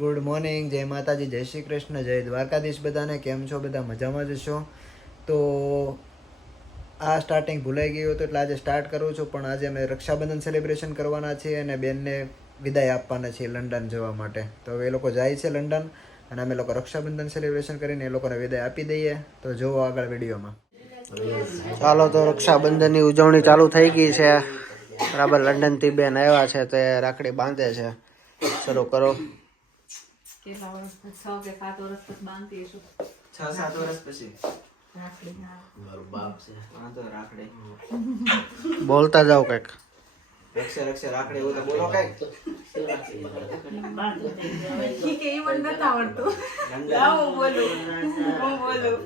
Good morning, જય માતાજી, જય શ્રી કૃષ્ણ, જય દ્વારકાધીશ બધાને. કેમ છો? બધા મજામાં જ છો? તો આ સ્ટાર્ટિંગ ભૂલાઈ ગયું હતું એટલે આજે સ્ટાર્ટ કરું છું. પણ આજે અમે રક્ષાબંધન સેલિબ્રેશન કરવાના છીએ અને બેનને વિદાય આપવાના છીએ લંડન જવા માટે. તો હવે એ લોકો જાય છે લંડન અને અમે લોકો રક્ષાબંધન સેલિબ્રેશન કરીને એ લોકોને વિદાય આપી દઈએ. તો જુઓ આગળ વિડીયોમાં. ચાલો, તો રક્ષાબંધનની ઉજવણી ચાલુ થઈ ગઈ છે. બરાબર, લંડનથી બેન આવ્યા છે તે રાખડી બાંધે છે. શરૂ કરો. કેટલા વર્ષ? 6 કે 7 વર્ષ પછી બાંધતી હશું. 6-7 વર્ષ પછી રાખડી. મારો બાપ છે. હા, તો રાખડી બોલતા જાવ કઈક. રક્ષે રાખડી એવું તો બોલો કઈક. ઠીક છે, એ મને નથી આવડતું. લાવો બોલું. હું બોલું.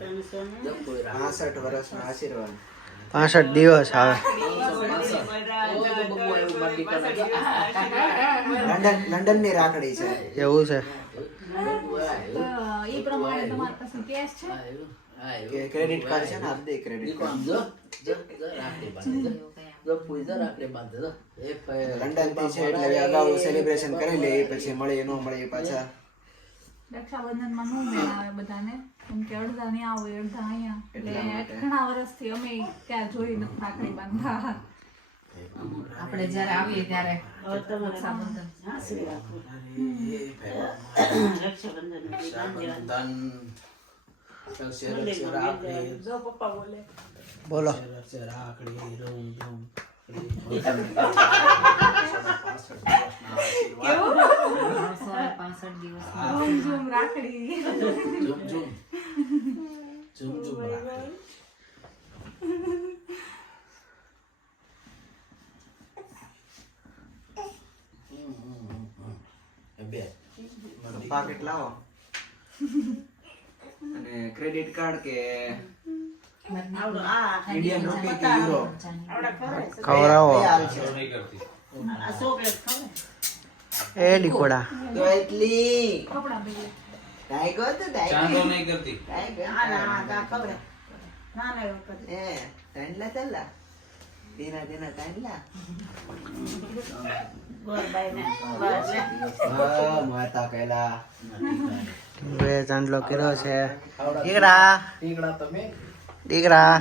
65 વર્ષના આશીર્વાદ. 65 દિવસ આવે. લંડન ની રાખડી છે. એવું છે. એ પ્રમાણે તમારી પાસે કેશ છે? કે ક્રેડિટ કાર્ડ છે ને? આપી ક્રેડિટ કાર્ડ. લંડન થી છે એટલે અગાઉ સેલિબ્રેશન કરી લે, પછી મળે ન મળે પાછા. રક્ષાબંધન માં નો મેળ આવે બધાને, કેમ કે અડધા ને આવો અડધા અહીંયા, એટલે ઘણા વર્ષથી અમે ત્યાં જોઈ નથી રાખડી બાંધતા. આપણે જ્યારે આવીએ ત્યારે રક્ષાબંધન જો પપ્પા બોલે. બોલો. કેવું? 65 દિવસ ઝૂમ રાખડી. પાકેટ લાવો અને ક્રેડિટ કાર્ડ કે ઇન્ડિયન રૂપી કે યુરો ખવડાવો. એ લીકોડા તો એટલી કપડા ભેગા. ડાયગો તો ચાંદો નહીં કરતી. તાંડલા ચાલલા દીના તાંડલા માતા કહેલા બે ચાંદલો કર્યો છે. દીકરા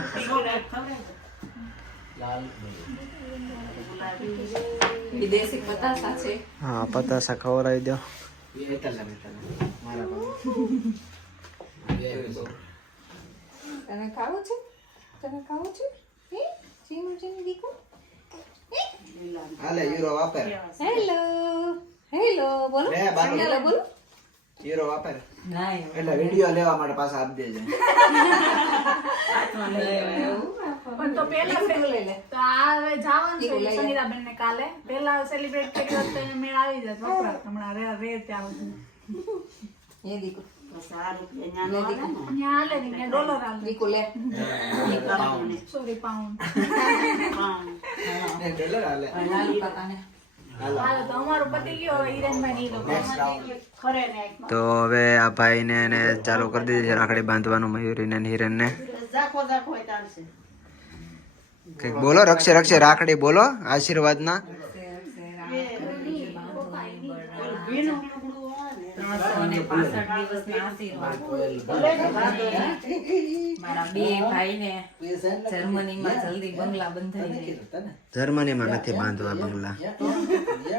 વિદેશી પતાસા છે. હા, પતાસા ખવડાવી દો. તને ખાવું છે? હે ચીનું દીકુ. હાલે યુરો વાપર. હેલો બોલો. હેલો બોલો. યુરો વાપર. નહીં એટલે વિડિયો લેવા માટે પાછા આપી દેજે. પણ તો પહેલા તો આ હવે જવાનું છે સંગીતાબેન ને કાલે. પહેલા સેલિબ્રેટ કર્યો તો એને મેળ આવી જાય. વપરાત હમણાં રે ત્યાં બધું એ દીકુ હાલે ને કે ડોલર હાલે દીકુ લે. Sorry pound. ડોલર હાલે. હાલો તો અમારો પતિ ગયો હિરેનભાઈ ની લોકો ખરે ને તો હવે આ ભાઈને એને ચાલુ કરી દીધી છે રાખડી બાંધવાનું, મયુરીને ને હિરેનને. કઈક બોલો. રક્ષે રાખડી બોલો આશીર્વાદના. 365 દિવસના આશીર્વાદ. મારા બે ભાઈને જર્મનીમાં જલ્દી બંગલા બંધાઈ જાય. જર્મનીમાં નથી બાંધવા બંગલા,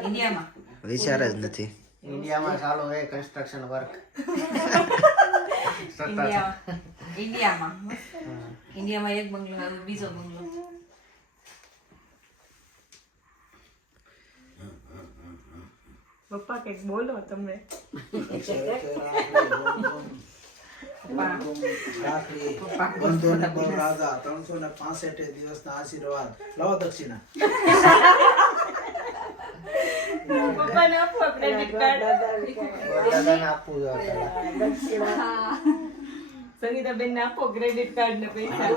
ઇન્ડિયામાં વિચાર જ નથી. ઇન્ડિયામાં ચાલુ હે કન્સ્ટ્રક્શન વર્ક. ઇન્ડિયામાં એક બંગલો આવે, બીજો બંગલો. પપ્પા કઈક બોલો તમે. બંધોને બળ રાજા 365 દિવસના આશીર્વાદ. લાવો દક્ષિણા. પપ્પાને આપો ક્રેડિટ કાર્ડ. દાદાને આપવું જોઈએ. સંગીતાબેન ને આપો ક્રેડિટ કાર્ડ ને પૈસા.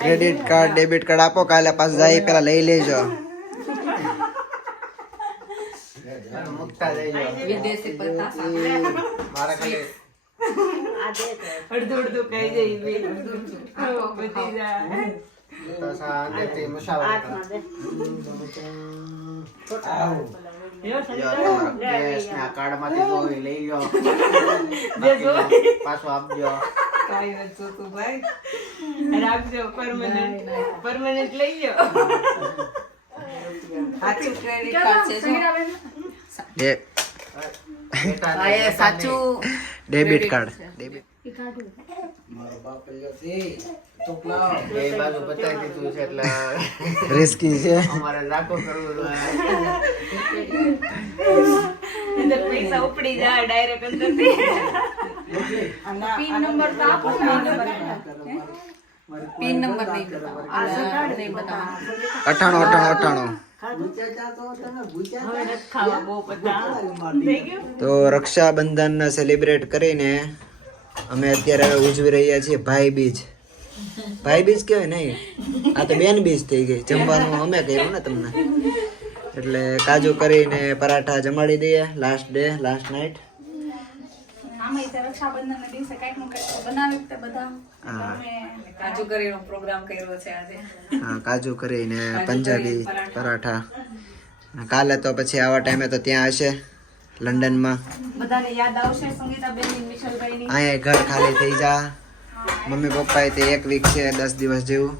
ક્રેડિટ કાર્ડ ડેબિટ કાર્ડ આપો, કાલે પાછા જાય પેલા લઈ લેજો. વિદેશી પતાસા. મારા ખાલી અડધું કહી જઈ. બધી જાય. કાંઈ નથી જોતું ભાઈ. રાખજો પરમેનન્ટ લઈ લો. સાચું ક્રેડિટ કાર્ડ છે જો. આ એ સાચું ડેબિટ કાર્ડ ડેબિટ મારો બાપ પેલો છે તો લાવ બે બાજુ બતાવી દીધું છે એટલે રિસ્કી છે અમારે લાખો કરવું અંદર પૈસા ઉપડી જાય ડાયરેક્ટ અંદરથી. પિન નંબર તો આપો ને. પિન નંબર નહીં બતાવો. આધાર કાર્ડ નહીં બતાવો. 98 ખાવા બહુ બધા થઈ ગયું. તો રક્ષાબંધન સેલિબ્રેટ કરીને અમે અત્યારે હવે ઉજવી રહ્યા છીએ ભાઈ બીજ કહેવાય નહીં, આ તો બેન બીજ થઈ ગઈ. જમવાનું અમે કર્યું ને તમને, એટલે કાજુ કરીને પરાઠા જમાડી દઈએ. Last day last night. આમાંય તે રક્ષાબંધનના દિવસે કાંઈક નું કાંઈક બનાવી તે બધા. હા કાજુ કરીનો પ્રોગ્રામ કર્યો છે આજે. હા કાજુ કરીને પંજાબી પરાઠા. અને કાલે તો પછી આવા ટાઈમે તો ત્યાં હશે લંડનમાં. બધાને યાદ આવશે સંગીતાબેન ની, મિશલભાઈની. અહીંયા ઘર ખાલી થઈ જા. મમ્મી પપ્પાએ તે 1 વીક છે 10 દિવસ જેવું.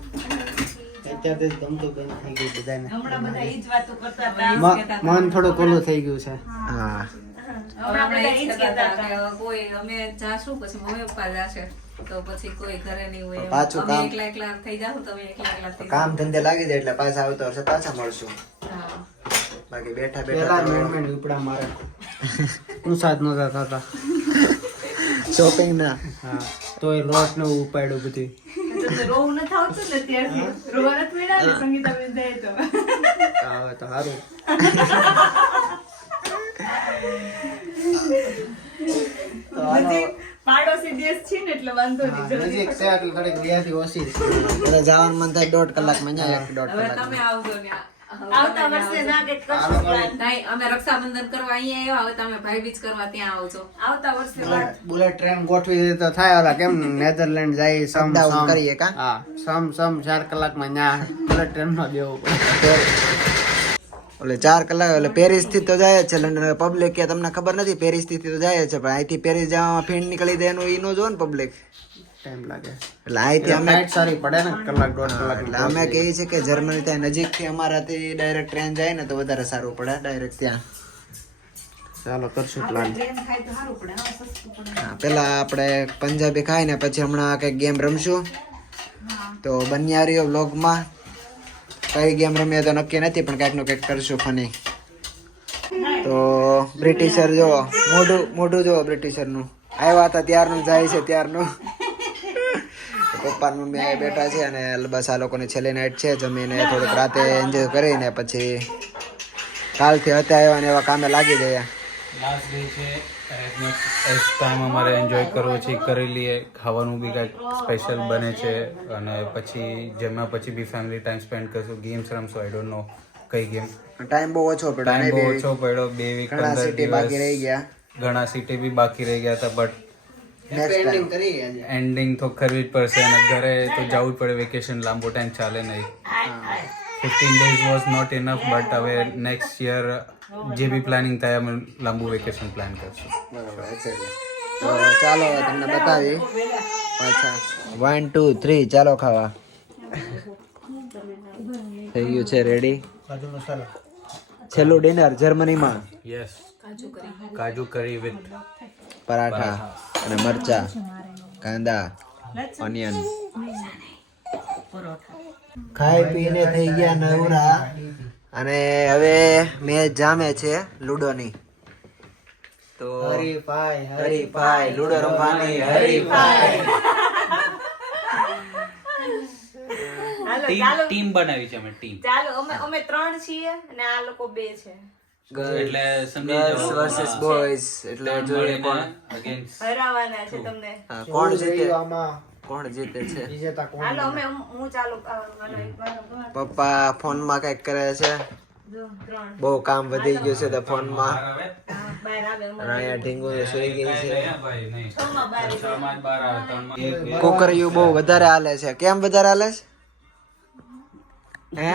અત્યારે જ ગમતું બંધ થઈ ગયું બધાને. હમણાં બધા ઈ જ વાતો કરતા હતા. મન થોડું કોલું થઈ ગયું છે. હા હમણાં બધા ઈ જ કહેતા હતા કે કોઈ અમે જાશું પછી મમ્મી પપ્પા જાશે તો પછી કોઈ ઘરે નહીં હોય. પાછું અમે કામ. એકલા થઈ જાવ તમે એકલા થઈ કામ ધંધે લાગી જાય એટલે પાછા આવતા વર્ષે પાછા મળશું. જાવ. બાકી બેઠા પેલા બેઠા મેન્ડ ઉપડા મારે ઉસાદ નતા થતા. શોપિંગ ના હા તોય લોટ ને એવું ઉપાડ્યું બધું. રોવું નથી આવતું ને ત્યારથી. રોવા નથી મળ્યા ને સંગીતાબેન જાય તો. આવે તો સારું. પાડોશી દેશ છે ને એટલે વાંધો નહીં. નજીક છે એટલે થોડીક વ્યાધી ઓછી છે. એટલે જવાનું મન થાય 1.5 કલાકમાં અહીંયા 1.5 હવે કલાક. તમે આવજો ને આવતા વર્ષે ના કંઈક કરશો plan. નહીં અમે રક્ષાબંધન કરવા અહીંયા આવ્યા, હવે તમે ભાઈબીજ કરવા ત્યાં આવજો. આવતા વર્ષે બુલેટ ટ્રેન ગોઠવી દે તો થાય. ઓલા કેમ નેધરલેન્ડ જાય સમ Up-down સમ કરીએ કાં? હા સમ 4 કલાકમાં ન્યા બુલેટ ટ્રેન માં દેવું પડે. એટલે 4 કલાક એટલે પેરિસ થી તો જાય જ છે લંડન. પબ્લિક કે તમને ખબર નથી, પેરિસ થી તો જાય જ છે, પણ અહીંથી પેરિસ જવામાં ફીણ નીકળી દે એનું ઈ નો જો ને પબ્લિક. ટાઈમ લાગે. એટલે અહીંથી અમે ફ્લાઇટ સારી પડે ને કલાક 1.5 કલાક. એટલે અમે કહીએ છીએ કે જર્મની ત્યાં નજીકથી અમારાથી ડાયરેક્ટ ટ્રેન જાય ને તો વધારે સારું પડે ડાયરેક્ટ ત્યાં. ચાલો કરશું પ્લાન. ટ્રેન ખાય તો સારું પડે, હા, સસ્તું પડે. હા, પેલા આપણે પંજાબી ખાઈને પછી હમણાં કંઈક ગેમ રમશું. તો બન્યા રહ્યો વ્લોગમાં. કઈ ગેમ રમીએ તો નક્કી નથી, પણ કંઈક નું કંઈક કરશું ફની. તો બ્રિટિશર જો મોઢું જો બ્રિટિશરનું. આવ્યા હતા ત્યારનું જાય છે ત્યારનું. પપ્પા ને મમ્મી અહીં બેઠા છે અને બસ આ લોકોની છેલ્લી નાઈટ છે. જમીને થોડુંક રાતે એન્જોય કરીને પછી કાલથી અત્યારે આવ્યા અને એવા કામે લાગી ગયા. લાસ્ટ ડે છે એસ ટાઈમ અમારે એન્જોય કરવો છે, કરી લઈએ. ખાવાનું બી કાંઈક સ્પેશિયલ બને છે અને પછી જેમાં પછી બી ફેમિલી ટાઈમ સ્પેન્ડ કરશું. ગેમ્સ રમશું. આઈ ડોન્ટ નો કઈ ગેમ. ટાઈમ બહુ ઓછો પડ્યો. ટાઈમ બહુ maybe ઓછો પડ્યો. 2 વીક ઘણા 15 સિટી બાકી રહી ગયા. ઘણા સિટી બી બાકી રહી ગયા હતા, બટ નેક્સ્ટ ટાઈમ કરી આજે. એન્ડિંગ તો કરવી જ પડશે અને ઘરે તો જવું જ પડે. વેકેશન લાંબો ટાઈમ ચાલે નહીં. 15 days was not enough, but હવે નેક્સ્ટ યર જે બી પ્લાનિંગ થાય અમે લાંબુ વેકેશન પ્લાન કરશું. બરોબર exactly. તો ચાલો હવે તમને બતાવી પાછા 1 2 3 ચાલો ખાવા. થઈ ગયું છે રેડી. કાજુ મસાલો. છેલ્લું ડિનર જર્મનીમાં. યસ, કાજુ કરી વિથ પરાઠા અને મરચા, કાંદા, ઓનિયન. ખાઈ પીને થઈ ગયા નવરા અને હવે મેચ જામે છે લુડોની. તો હરીફાઈ લુડો રમવાની હરીફાઈ. ટીમ બનાવી છે અમે ટીમ. ચાલો અમે 3 છીએ અને આ લોકો 2 છે. એટલે સમજી ગર્લ્સ જાઓ. વર્સિસ બોયઝ એટલે જોઈએ કોણ against હરાવાના છે તમને. હા, કોણ જીતે આમાં કોણ જીતે છે. વિજેતા કોણ? હાલો હું ચાલુ પપ્પા ફોનમાં કઈક કરે છે. જો 3 બહુ કામ વધી ગયું છે તો ફોનમાં. આવે બહાર આવે અને અહીંયા ઢીંગુ સુઈ ગઈ છે. ભાઈ નહીં. 6 માં 12 6 માં જ 12 આવે 3 માં 1. કુકરિયું બહુ વધારે હાલે છે. કેમ વધારે હાલે છે? હે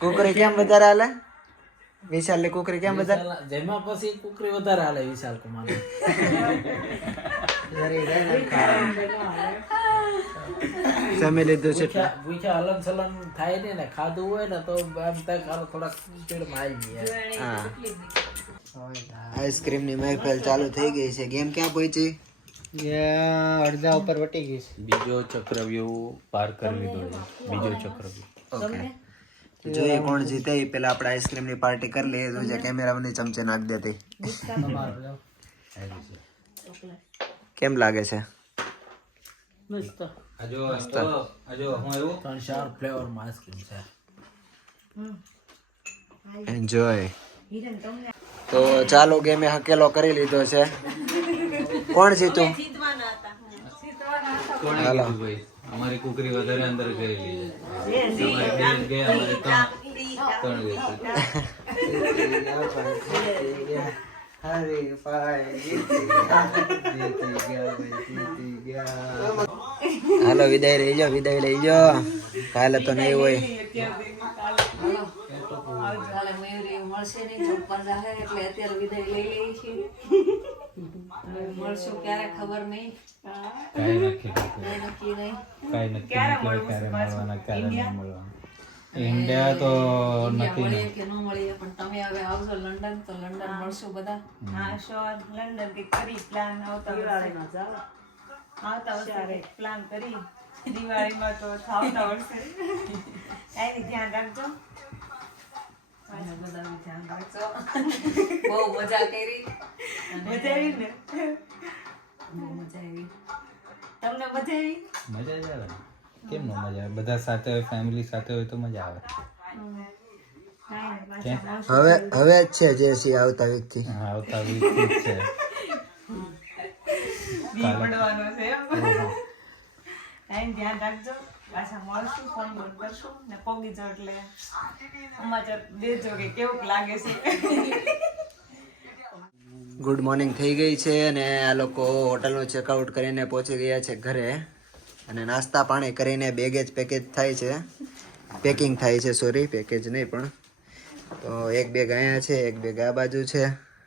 કુકરી કેમ વધારે હાલે વિશાલ ની કુકરી કેમ વધારે જેમાં પછી કુકરી વધારે હાલે વિશાલ કુમાર જમી લીધું છે પૂછા હલન ચલન થાય ને ખાધું હોય ને તો એમ થાય કે થોડાક સ્પીડમાં આવી જાય. હા આઈસ્ક્રીમ ની મહેફિલ ચાલુ થઈ ગઈ છે. ગેમ ક્યાં પહોંચી? અડધા ઉપર વટી ગઈ છે. બીજો ચક્રવ્યૂહ પાર કરી લીધો છે. બીજો ચક્રવ્યૂહ. ઓકે જોઈએ કોણ જીતે એ પેલા આપણે આઈસ્ક્રીમ ની પાર્ટી કરી લઈએ. તો જે કેમેરાની ચમચે નાખ દેતી. કેમ લાગે છે? આજો આજો હું આવ્યો 3-4 ફ્લેવરમાં આઈસ્ક્રીમ છે. એન્જોય. તો ચાલો ગેમે હકેલો કરી લીધો છે. કોણ જીતું? કોણે કીધું ભાઈ અમારી કુકરી વધારે અંદર ગયેલી છે. તમારી બેન ગઈ અમારે ત્રણ ગઈ. હાલો વિદાય લઈ જાઓ, વિદાય લઈ જાઓ. કાલે તો નહીં હોય. કાલે મયુરી મળશે નહીં, ચોપર જાહે એટલે અત્યારે વિદાય લઈ લઈએ છીએ. હવે મળશું ક્યારે ખબર નહીં. કાંઈ નક્કી નથી. કઈ નક્કી નહીં. કાંઈ નક્કી નથી ક્યારે મળવાના ક્યારે નહીં મળવાના. ઇન્ડિયા તો ઇન્ડિયા નથી મળીએ ને. કે ન મળીએ પણ તમે હવે આવજો લંડન તો લંડન મળશું બધા. હા શ્યોર લંડન થી કરી પ્લાન આવતા વર્ષે પ્લાન કરી દિવાળીમાં તો આવતા વર્ષે એની ધ્યાન રાખજો. અને બધાનું ધ્યાન રાખજો. બહુ મજા કરી. મજા આવી ને? બહુ મજા આવી. તમને મજા આવી? મજા જ આવે ને. કેમ ન મજા આવે? બધા સાથે હોય, ફેમિલી સાથે હોય તો મજા આવે. હવે જ છે જે સી આવતા વીક થી. હા, આવતા વીકથી જ છે. પડવાનો છે એમ ધ્યાન રાખજો. પાછા મળશું, ફોન બોન કરશું ને પોગી જાવ એટલે સમાચાર દેજો કે કેવું લાગે છે. ગુડ મોર્નિંગ થઈ ગઈ છે અને આ લોકો હોટલનું ચેકઆઉટ કરીને પહોંચી ગયા છે ઘરે. અને નાસ્તા પાણી કરીને બેગેજ પેકેજ થાય છે, પેકિંગ થાય છે, સોરી પેકેજ નહીં પણ. તો એક બેગ અહીંયા છે, એક બેગ આ બાજુ છે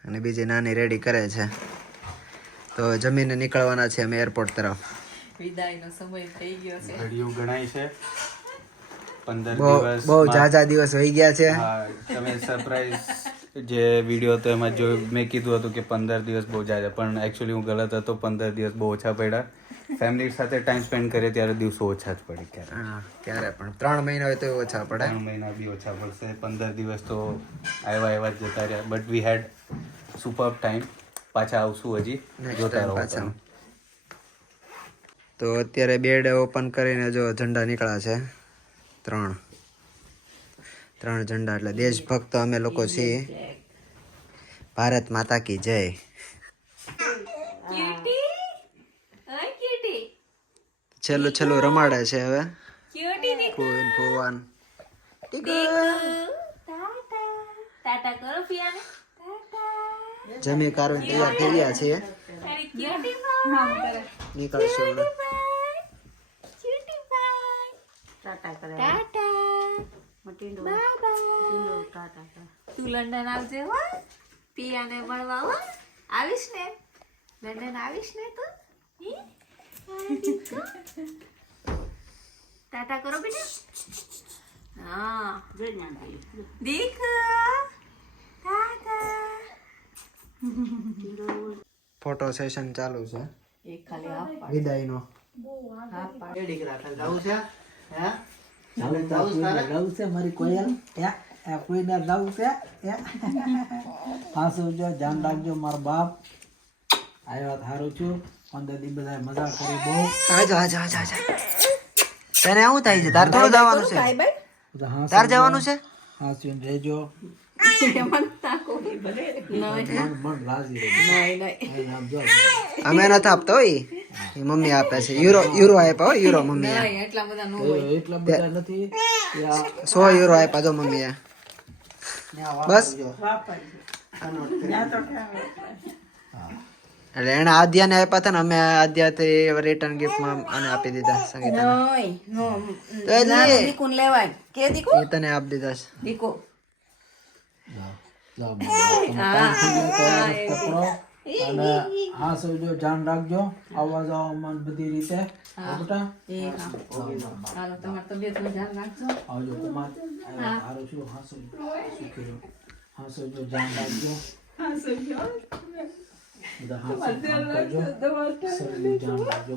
અને બીજી નાની રેડી કરે છે. તો જમીને નીકળવાના છે અમે એરપોર્ટ તરફ. વિદાયનો સમય થઈ ગયો છે. ઘડિયું ગણાય છે 15 બહુ દિવસ બહુ ઝાઝા દિવસ વહી ગયા છે. હા, તમે સરપ્રાઈઝ જે વિડીયો હતો એમાં જો મેં કીધું હતું કે 15 દિવસ બહુ જાય પણ એકચ્યુઅલી હું ગલત હતો. 15 દિવસ બહુ ઓછા પડ્યા. ફેમિલી સાથે ટાઈમ સ્પેન્ડ કરીએ ત્યારે દિવસો ઓછા જ પડે ક્યારે. હા ક્યારે પણ 3 મહિના હોય તો ઓછા પડે. 3 મહિના બી ઓછા પડશે. 15 દિવસ તો આવ્યા જ જતા રહ્યા. But we had super time. પાછા આવશું હજી. જોતા રહો પાછા. તો અત્યારે બેડ ઓપન કરીને જો ઝંડા નીકળ્યા છે 3 ઝંડા. એટલે દેશભક્ત અમે લોકો છીએ. ભારત માતા કી જય. ક્યુટી, ઓય ક્યુટી, છેલ્લું રમાડે છે હવે ક્યુટી દીકુ. ફૂન ફૂવાન. દીકુ. ટાટા. ટાટા કરો પિયાને. ટાટા. જમી કારવીને તૈયાર થઈ ગયા છીએ. તારી ક્યુટી ભાઈ. નીકળશું હવે. ક્યુટી ભાઈ. ટાટા. Bye bye. તું લંડન આવજે હો. પિયાને મળવા હો. આવીશ ને? લંડન આવીશ ને તું? હી? ટાટા કરો બેટા. હા. દીકુ. ટાટા. ફોટો સેશન ચાલુ છે એક ખાલી હાફ પાડ. વિદાયનો. હાફ પાડ. જવું છે મારી કોયલ કોઈને જવું છે પાછું જો ધ્યાન રાખજો મારા બાપ આવ્યા સારું છું 15 દી બધા મજા કરી બહુ. આજા તને આવું થાય છે? તાર થોડું જવાનું છે? તાર જવાનું છે? હાસ્યું રહેજો. એમાં તાકો. નહીં. મન રાજી રહેજો. નહીં. આપજો. અમે નથી આપતો હોય એ મમ્મી આપે છે. યુરો આપ્યા હોય, યુરો મમ્મી નહીં, એટલા બધા ન હોય. એટલા બધા નથી 100 યુરો આપ્યા તો મમ્મીએ. બસ એટલે એને આદ્યાને આપ્યા હતા ને અમે આદ્યાથી રિટર્ન ગિફ્ટમાં આને આપી દીધા સંગીતાને. તો એટલે લેવાય કે દીકો એ તને આપી દીધા છે. દીકો જાઓ, પકડો અને હા સમજો ધ્યાન રાખજો આવવા જવામાં બધી રીતે હો બેટા. હાલો તમારી તબિયતનું ધ્યાન રાખજો. આવજો કુમાર સારું છું હા સમજો શું કર્યું હા સમજો ધ્યાન રાખજો બધા હા કરજો શરીરનું ધ્યાન રાખજો.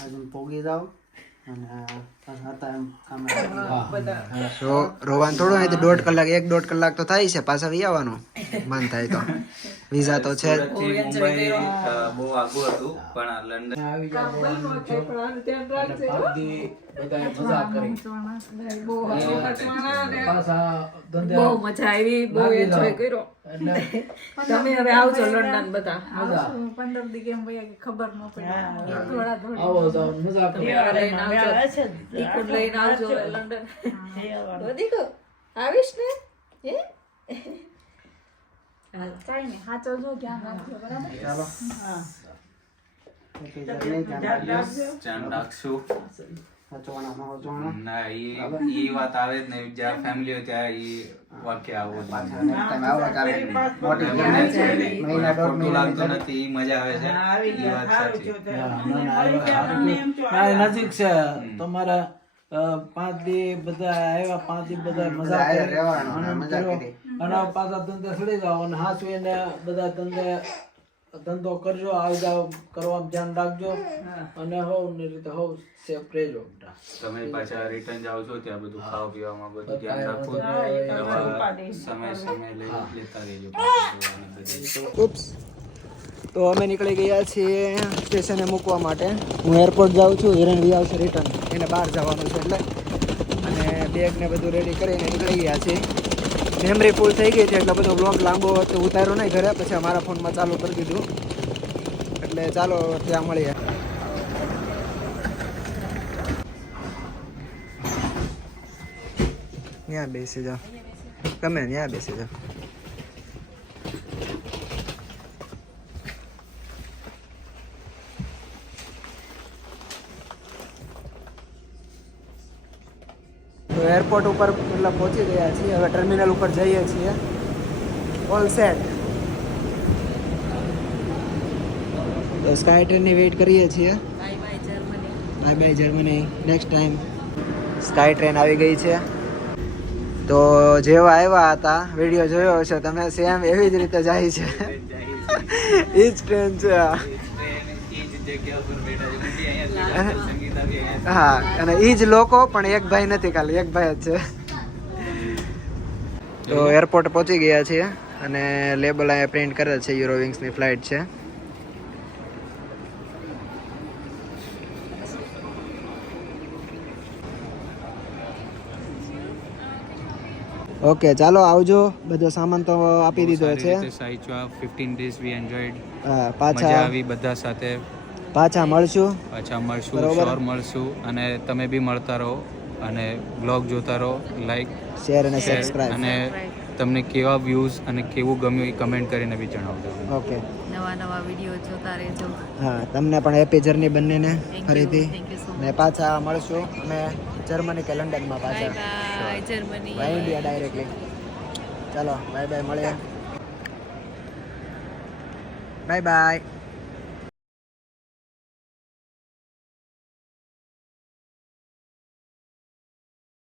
આજુ પોગી જાઓ અને હતા એમ કામે તો રોવાનું થોડું નહીં તો 1.5 કલાક 1.5 કલાક તો થાય છે પાછા વી આવવાનું મન થાય તો. વિઝા તો છે જ. મુંબઈ બહુ આગું હતું પણ આ લંડન આવી જાઓ બધાએ મજા કરી પાછા ધંધે બહુ મજા આવી બહુ એન્જોય કર્યો તમે હવે આવજો લંડન બધા 15 દી કેમ વયા ગયા ખબર ન પડી. થોડા થોડા આવો જાઓ મજા કરો. લઈને આવજો દીકુને લઈને આવજો લંડન દીકુ આવીશ ને હે કાંઈ નહીં સાચવજો ધ્યાન રાખજો બરાબર. ચાલો ધ્યાન રાખશું. ચોણા ના ઈ વાત આવે જ નહીં જ્યાં ફેમિલી હોય ત્યાં ઈ વાક્ય આવો જ ખોટું લાગતું નથી. ઈ મજા આવે છે ઈ વાત સાચી. નજીક છે તમારા 5 દી બધા આવ્યા 5 દી બધા મજા કરી આનંદ કર્યો અને પાછા ધંધે સડી જાઓ અને હાસુ એને બધા ધંધો કરજો આવી જાવ કરવામાં ધ્યાન રાખજો અને હોવ ને રીતે હોવ સેફ રહેજો બેટા. તમે પાછા રિટર્ન જાઓ છો ત્યાં બધું ખાવા પીવામાં બધું ધ્યાન રાખવું. સમય લેતા રહેજો. ઉપ્સ. તો અમે નીકળી ગયા છીએ સ્ટેશને મૂકવા માટે. હું એરપોર્ટ જાઉં છું, હિરેન વી આવશે રિટર્ન, એને બહાર જવાનું છે એટલે. અને બેગ ને બધું રેડી કરીને નીકળી ગયા છીએ. મેમરી ફૂલ થઈ ગઈ હતી એટલે બધો બ્લોગ લાંબો હતો ઉતાર્યો નહીં ઘરે, પછી મારા ફોનમાં ચાલુ કરી દીધું. એટલે ચાલો ત્યાં મળીએ. ત્યાં બેસી જાઓ, ગમે ત્યાં બેસી જાઓ. તો એરપોર્ટ ઉપર મતલબ પહોંચી ગયા છીએ, હવે ટર્મિનલ ઉપર જઈએ છીએ. All set. તો સ્કાય ટ્રેનની વેઇટ કરીએ છીએ. Bye bye Germany, next time. Sky train આવી ગઈ છે. તો જેવા આવ્યા હતા વિડીયો જોયો હશે તમે, સેમ એવી જ રીતે જાય છે. એ જ ટ્રેન છે. હા, અને એ જ લોકો, પણ એક ભાઈ નથી, ખાલી એક ભાઈ જ છે. તો એરપોર્ટ પહોંચી ગયા છીએ અને લેબલ અહીંયા પ્રિન્ટ કરેલ છે, યુરોવિંગ્સની ફ્લાઇટ છે. ઓકે ચાલો આવજો. બધો સામાન તો આપી દીધો છે. 15 days we enjoyed. હા, મજા પાછા આવી બધા સાથે. મળશું. પાછા મળશું, બરોબર. શ્યોર મળશું. અને તમે બી મળતા રહો અને બ્લોગ જોતા રહો, લાઈક શેર અને સબસ્ક્રાઇબ. અને તમને કેવા વ્યૂઝ અને કેવું ગમ્યું એ કમેન્ટ કરીને બી જણાવજો. ઓકે, નવા વિડીયો જોતા રહેજો. હા, તમને પણ હેપી જર્ની બંનેને ફરીથી. Thank you so ને પાછા મળશું અમે જર્મની કે લંડનમાં પાછા. Bye Germany. Bye India directly. ચાલો બાય બાય, મળીએ. Bye by.